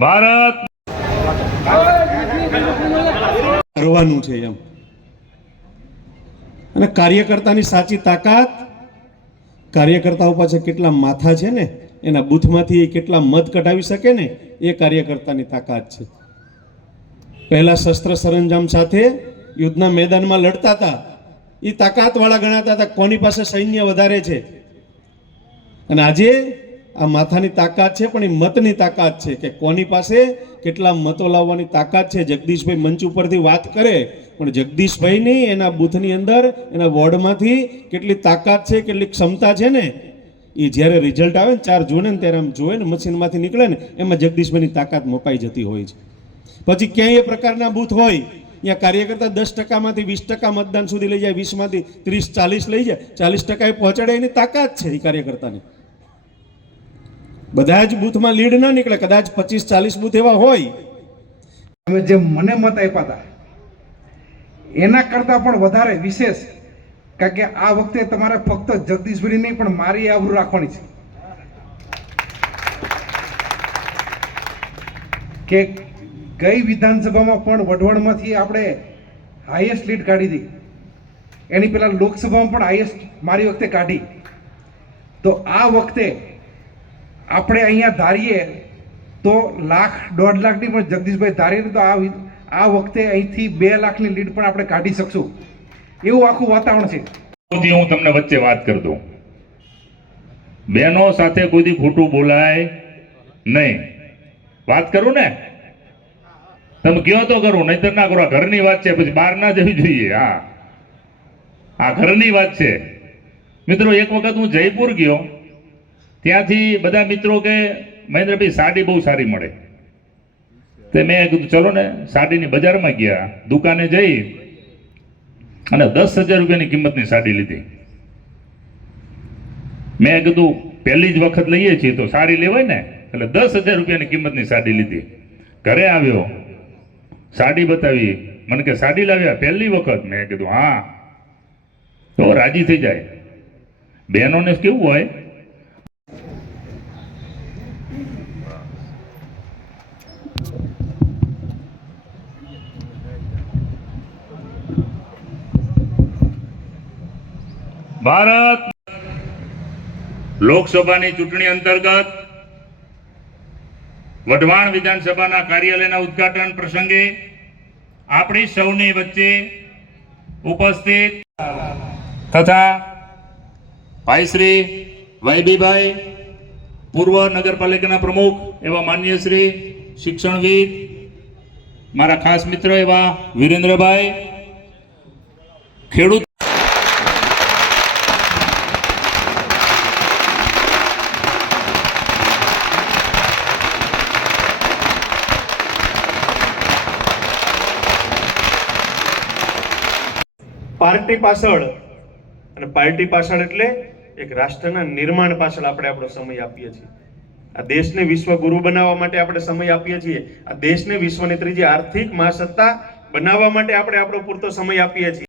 ભારત કરવાનું છે એમ. અને કાર્યકર્તાની સાચી તાકાત કાર્યકર્તાઓ પાસે કેટલા માથા છે ને, એના બૂથમાંથી કેટલા મત કઢાવી શકે ને, એ કાર્યકર્તાની તાકાત છે. પહેલા શસ્ત્ર સરંજામ સાથે યુદ્ધના મેદાનમાં લડતા હતા, એ તાકાતવાળા ગણાતા હતા, કોની પાસે સૈન્ય વધારે છે. અને આજે આ માથાની તાકાત છે, પણ એ મતની તાકાત છે કે કોની પાસે કેટલા મતો લાવવાની તાકાત છે. જગદીશભાઈ મંચ ઉપરથી વાત કરે, પણ જગદીશભાઈની એના બૂથની અંદર એના વોર્ડમાંથી કેટલી તાકાત છે, કેટલી ક્ષમતા છે ને, એ જ્યારે રિઝલ્ટ આવે ને 4 જૂને ને ત્યારે આમ જોવે ને મશીનમાંથી નીકળે ને, એમાં જગદીશભાઈની તાકાત મપાઈ જતી હોય છે. પછી ક્યાંય એ પ્રકારના બૂથ હોય ત્યાં કાર્યકર્તા 10%માંથી 20% મતદાન સુધી લઈ જાય, 20માંથી 30-40 લઈ જાય, 40% એ પહોંચાડે, એની તાકાત છે એ કાર્યકર્તાની. બધા જ બૂથમાં લીડ ના નીકળે, કદાચ 25-40 બૂથ એવા હોય. તમે જે મને મત આપ્યા હતા એના કરતાં પણ વધારે વિશેષ, કારણ કે આ વખતે તમારે ફક્ત જગદીશભાઈ નહીં પણ મારી આબરૂ રાખવાની છે કે ગઈ વિધાનસભામાં પણ વઢવાણમાંથી આપણે હાઈએસ્ટ લીડ કાઢી હતી, એની પહેલા લોકસભામાં પણ હાઈએસ્ટ મારી વખતે કાઢી. તો આ વખતે આપણે અહીંયા ધારીએ તો 1,00,000-1.5 લાખની પણ જગદીશભાઈ ધારીએ તો આ વખતે અહીંથી 2 લાખની લીડ પણ આપણે કાઢી શકશું, એવું આખું વાતાવરણ છે. હું તમને વચ્ચે વાત કરી દઉં, બહેનો સાથે કોઈ ખોટું બોલાય નહીં. વાત કરું ને, તમે કયો તો કરું, નહીતર ના કરો. ઘરની વાત છે, પછી બહાર ના જવી જોઈએ. હા, આ ઘરની વાત છે. મિત્રો, એક વખત હું જયપુર ગયો, ત્યાંથી બધા મિત્રો કે મહેન્દ્રભાઈ સાડી બહુ સારી મળે. તે મેં કીધું ચલો ને, સાડીની બજારમાં ગયા, દુકાને જઈ અને 10,000 રૂપિયાની કિંમતની સાડી લીધી. મેં કીધું પહેલી જ વખત લઈએ છીએ તો સાડી લેવાય ને, એટલે 10,000 રૂપિયાની કિંમતની સાડી લીધી. ઘરે આવ્યો, સાડી બતાવી, મને કે સાડી લાવ્યા પહેલી વખત? મેં કીધું હા. તો રાજી થઈ જાય. બહેનોને કેવું હોય, ભારત લોકસભાની ચૂંટણી અંતર્ગત વઢવાણ વિધાનસભાના કાર્યાલયના ઉદ્ઘાટન પ્રસંગે આપણી સૌની વચ્ચે ઉપસ્થિત તથા ભાઈ શ્રી વૈબીભાઈ, પૂર્વ નગરપાલિકાના પ્રમુખ એવા માન્ય શ્રી શિક્ષણવિદ, મારા ખાસ મિત્ર એવા વિરેન્દ્રભાઈ, ખેડૂત પાર્ટી પાછળ, અને પાર્ટી પાછળ એટલે એક રાષ્ટ્રના નિર્માણ પાછળ આપણે આપણો સમય આપીએ છીએ. આ દેશને વિશ્વગુરુ બનાવવા માટે આપણે સમય આપીએ છીએ. આ દેશને વિશ્વની ત્રીજી આર્થિક મહાસત્તા બનાવવા માટે આપણે આપણો પૂરતો સમય આપીએ છીએ.